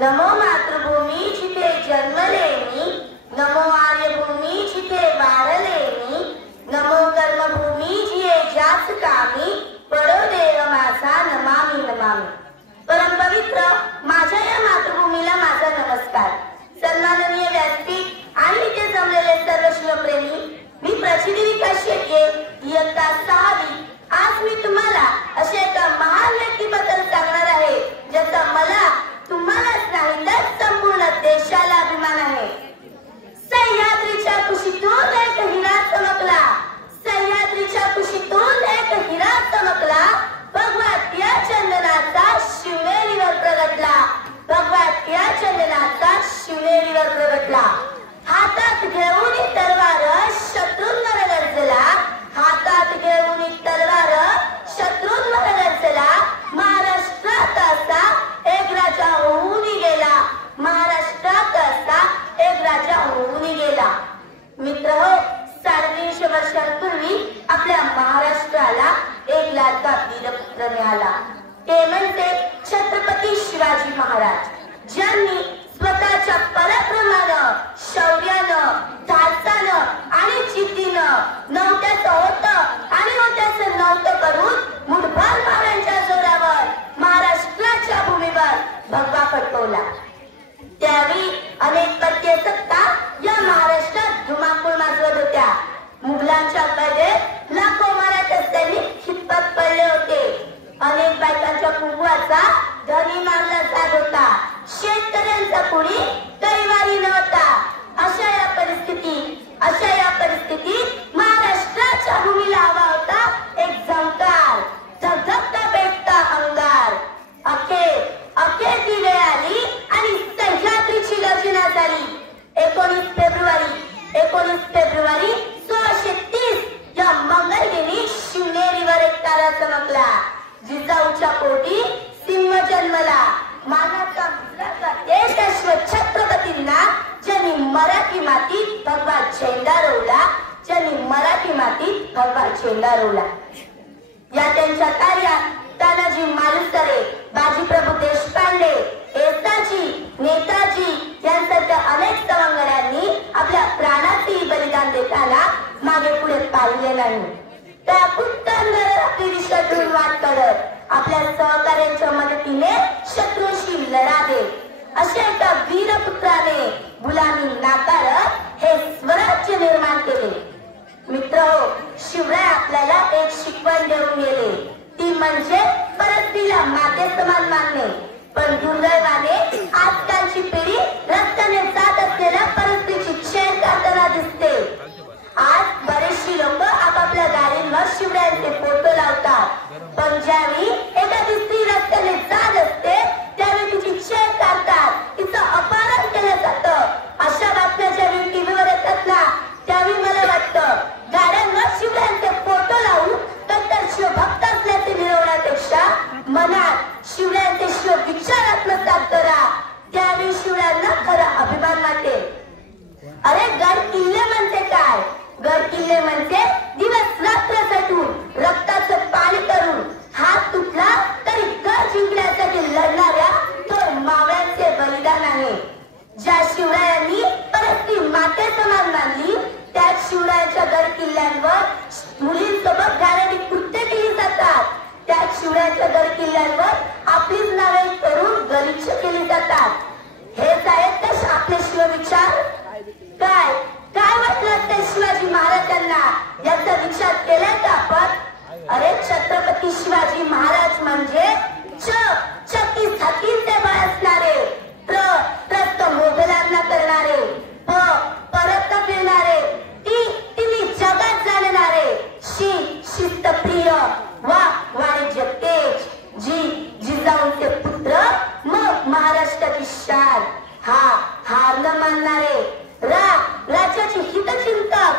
नमो मातृभूमी जिथे जन्मले मी, नमो आर्यभूमी जिथे वाढले मी, नमो कर्मभूमी जिये जाच कामी, पडो देव माझा नमामि नमामि. परमपवित्र माझ्या या मातृभूमीला माझा नमस्कार. सन्माननीय व्यासपीठ आणि इथे जमलेले सर्व शिवप्रेमी, मी प्रचिती विकास शेट्ये, इयत्ता 6वी. आज मी तुम्हाला अशा एका महान व्यक्तीबद्दल सांगणार आहे ज्याचा मला तुम्हालाच नाही तर संपूर्ण देशाला अभिमान आहे. सह्याद्रीच्या कुशीतून एक हिरा चमकला, सह्याद्रीच्या कुशीतून एक हिरा चमकला, भगवत्या चंदनाचा शिवनेरीवर प्रगटला, भगवत्या चंदनाचा शिवनेरीवर प्रगटला. हातात घेऊन तलवार शत्रूंवर गरजला, हातात घेऊन तलवार शत्रूंवर गरजला. महाराष्ट्रात असा एक राजा होऊन गेला, महाराष्ट्रात असा एक राजा होऊन गेला. मित्रहो, 350 वर्षांपूर्वी आपल्या महाराष्ट्राला एक लाडका वीरपुत्र मिळाला. ते म्हणजे छत्रपती शिवाजी महाराज, ज्यांनी स्वतःच्या पराक्रमानं, शौर्यानं, धाडसानं आणि जिद्दीनं नव्हत्याचं होतं आणि होत्याचं नव्हतं करून मुठभर मावळ्यांच्या जोरावर महाराष्ट्राच्या भूमीवर भगवा फडकवला. त्यावेळी अनेक परकीय सत्ता या महाराष्ट्रात धुमाकूळ माजवत होत्या. मुघलांच्या कैदेत लाखो मराठा सैनिक खितपत पडले होते. अनेक बायकांच्या कुंकवाचा धनी मानला जात होता. शेतकऱ्यांचा कुणी कैवारी नव्हता. अशा या परिस्थितीत महाराष्ट्राच्या भूमीला हवा होता एक झंकार, धगधगता पेटता अंगार. अखेर ती वेळ आली आणि सह्याद्रीची गर्जना झाली. 19 फेब्रुवारी 1630 या मंगळदिनी शिवनेरीवर एक तारा चमकला. जिजाऊच्या पोटी सिंह जन्मला. मानाचा देश अश्व छत्रपतींना ज्यांनी मराठी मातीत भगवा झेंडा रोवला, ज्यांनी मराठी मातीत भगवा झेंडा रोवला. या त्यांच्या कार्यात तानाजी मालुसरे, बाजीप्रभू देशपांडे, येसाजी, नेताजी यांसारख्या अनेक सवंगड्यांनी आपल्या प्राणाचे बलिदान देताना मागे पुढे पाहिले नाही. त्या उत्तंदर आपली दिशा ठेवून वाट काढत आपल्या सहकार्यांच्या मदतीने शत्रूशी लढा देत अशा एका वीरपुत्राने गुलामी नाकारत हे स्वराज्य निर्माण केले. मित्रहो, शिवराय आपल्याला एक शिकवण देऊन गेले, ती म्हणजे परस्त्रीला माते समान मानणे. पण दुर्दैवाने आजकालची पिढी रस्त्याने जात असलेल्या परस्त्रीची छेड करताना दिसते. आज बरेचशी लोक आपापल्या गाडींवर शिवरायांचे फोटो लावतात, पण ज्यावेळी एखादी स्त्री रस्त्याने जात असते त्यावेळी तिची छेड काढतात, तिचं अपहरण केलं जातं. अशा बातम्या ज्यावेळी टीव्हीवर येतात ना, त्यावेळी मला वाटतं गाड्यांवर शिवरायांचे फोटो लावून तर शिवभक्त असल्याचे मिळवण्यापेक्षा मनात शिवरायांचे शिव विचार आत्मसात करा. त्यावेळी शिवरायांना खरा अभिमान वाटेल. अरे, गड किल्ले म्हणजे काय? गड किल्ले म्हणजे दिवस रात्र झटून रक्ताचं पाणी करून हात तुटला तरी गड जिंकण्यासाठी लढणाऱ्या थोर मावळ्यांचे बलिदान आहे. ज्या शिवरायांनी परस्त्री माते समान मानली, त्याच शिवरायांच्या गड किल्ल्यांवर मुलींसोबत घाणेरडी कृत्य केली जातात. त्याच शिवरायांच्या गड किल्ल्यांवर आपलीच नावे करून गलिच्छ केली जातात. हेच आहेत का आपले शिवविचार? काय वाटलं ते शिवाजी महाराजांना? याचा विचार केलाय का आपण? अरे, छत्रपती शिवाजी महाराज म्हणजे 36 हातींचे बळ असणारे, त्रस्त मोगलांना करणारे, परत फिरणारे, तिन्ही जगात जाणणारे, शिस्तप्रिय वाणिज्य तेज, जिजाऊंचे पुत्र, मग महाराष्ट्राची शान, हार न मानणारे, राज्याचे हितचिंतक,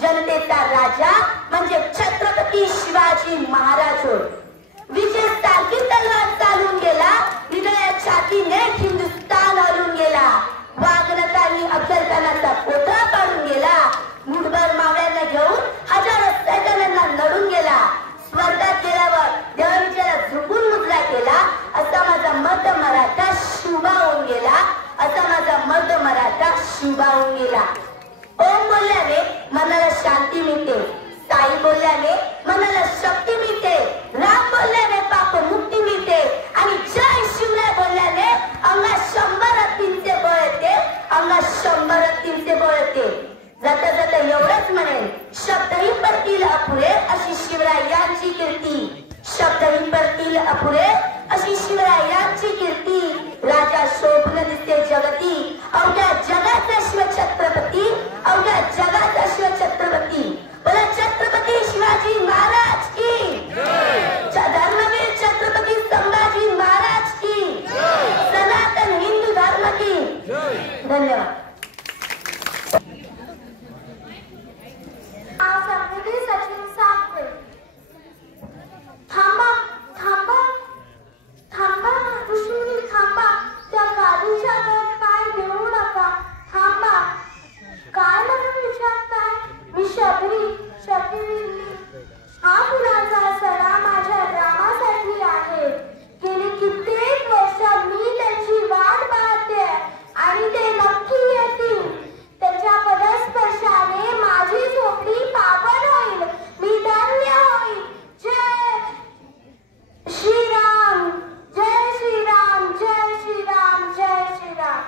जनतेचा राजा म्हणजे छत्रपती शिवाजी महाराज. विजय सारखी तलवार चालून गेला, हृदयात छातीने हिंदुस्थान हलून गेला. वाघनकांनी अफजलखानाचा पोतळा पाडून गेला. मुठभर मावळ्यांना घेऊन हजारो सैन्यांना लढून गेला. स्वर्गात गेल्यावर देवाविचारात झुकून मुजरा केला. असा माझा मत मराठा शिव शांती मिळते, साई बोलल्याने मनाला शक्ती मिळते, राम बोलल्याने पाप मुक्ती मिळते आणि जय शिवराय बोलल्याने अंगात 100 हत्तींचे बळ येते, अंगात 100 हत्तींचे बळ येते. जाता जाता एवढंच म्हणेन, शब्दही पडतील अपुरे अशी शिवरायांची कीर्ती, शब्दही पडतील अपुरे अशी शिवरायांची कीर्ती. राजा शोभन दिसते जगती, अवघ्या जगाचा शिवछत्रपती, अवघ्या जगाचा शिवछत्रपती. बोला छत्रपती शिवाजी महाराज की, धर्मवीर छत्रपती संभाजी महाराज की, सनातन हिंदू धर्म की. धन्यवाद. सचिन साखरे. थांबा थांबा थांबा ऋषी, थांबा. त्या गाडीच्या वर पाय देऊ नका. थांबा. काय म्हणून विचारताय? मी शबरी. हा पुराचा सडा माझ्या रामासाठी आहे. गेली कित्येक वर्ष मी त्यांची वाट पाहते आणि ते नक्की येतील. त्यांच्या पदस्पर्शाने माझी झोपडी पावन होईल, मी धन्य होईल. जय श्रीराम, जय श्रीराम, जय श्रीराम, जय श्रीराम.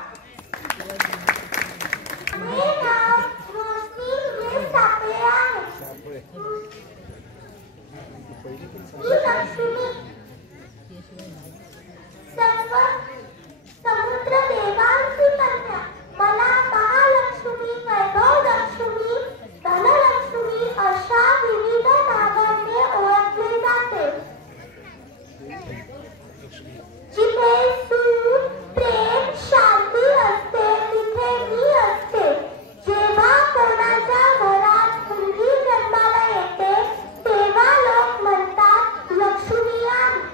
हे नाव रोशनी हे सापळे आहे. ही लक्ष्मी सर्व समुद्र देवांची कन्या. मला महालक्ष्मी, वैभवलक्ष्मी, धनलक्ष्मी अशा विविध नावांनी ओळखले जाते. जिथे सुख, प्रेम, शांती असते तिथे मी असते. जेव्हा कोणाच्या घरात मुलगी जन्माला येते तेव्हा लोक म्हणतात लक्ष्मी आली.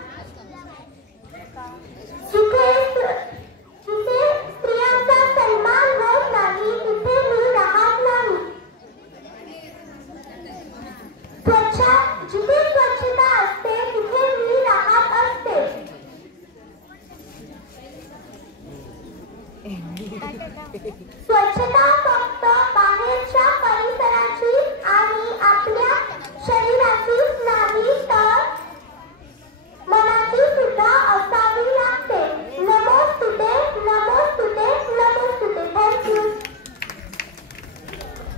जिथे स्त्रियांचा सन्मान होत नाही तिथे मी राहत नाही. जिथे स्वच्छता असते तिथे मी राहत असते. स्वच्छता फक्त बाहेरच्या परिसराची आणि आपल्या शरीराचीच नाही तर मनाची सुद्धा असावी लागते. नमोस्तुते, नमोस्तुते, नमोस्तुते. थँक्यू.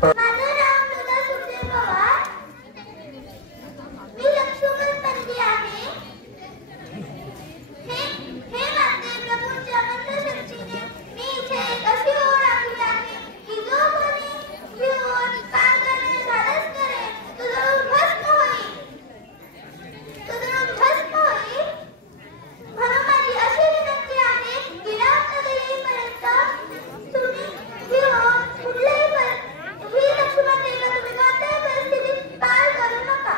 माझं नाव सुधे पवार. मी लक्ष्मणपंथी आहे. हे वाद्य प्रभू जगन्नाथ शक्तीने मी इथे अशी ओळ आणली आहे की जो कोणी ही ओळ पार करण्यास धाडस करेल तो जळून भस्म होईल. म्हणून माझी अशी विनंती आहे की रामनगर येईपर्यंत तुम्ही ही ओळ कुठल्याही ही लक्ष्मण देवीला तुम्ही कोणत्याही परिस्थितीत पार करू नका.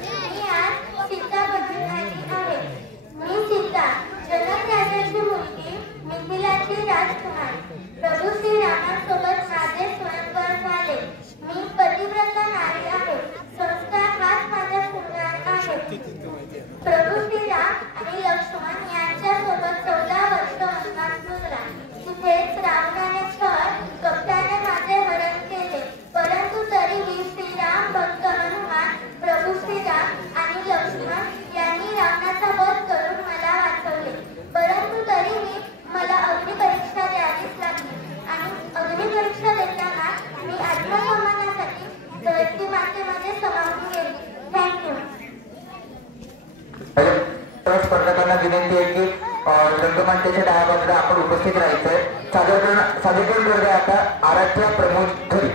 मी आज सीताबद्दल आली आहे. मी सीता, जनक राजाची मुलगी, मिथिलाची राजकुमारी. प्रभू श्रीरामांसोबत माझे स्वयंवर झाले. मी पतिव्रता नारी आहे. संस्कार हाच माझ्या शृंगार आहे. प्रभू श्रीराम आणि लक्ष्मण यांच्यासोबत 14 वर्ष वनवास पुरला. तिथेच रावणाने कपटाने माझे हरण केले. परंतु तरीही श्रीराम भक्त हनुमान, प्रभू श्रीराम आणि लक्ष्मण यांनी रावणाचा वध करून मला वाचवले. परंतु तरीही मला अग्निपरीक्षा द्यावीच लागली आणि अग्निपरीक्षा देताना मी आत्मसन्मानासाठी धरती मातेमध्ये समावून गेली. थँक्यू. स्पर्धकांना विनंती आहे की रंगमंचाच्या डाव्या बाजूला आपण उपस्थित राहायचंय. सादरीकरण करतोय आता आराध्या प्रमोद घरी.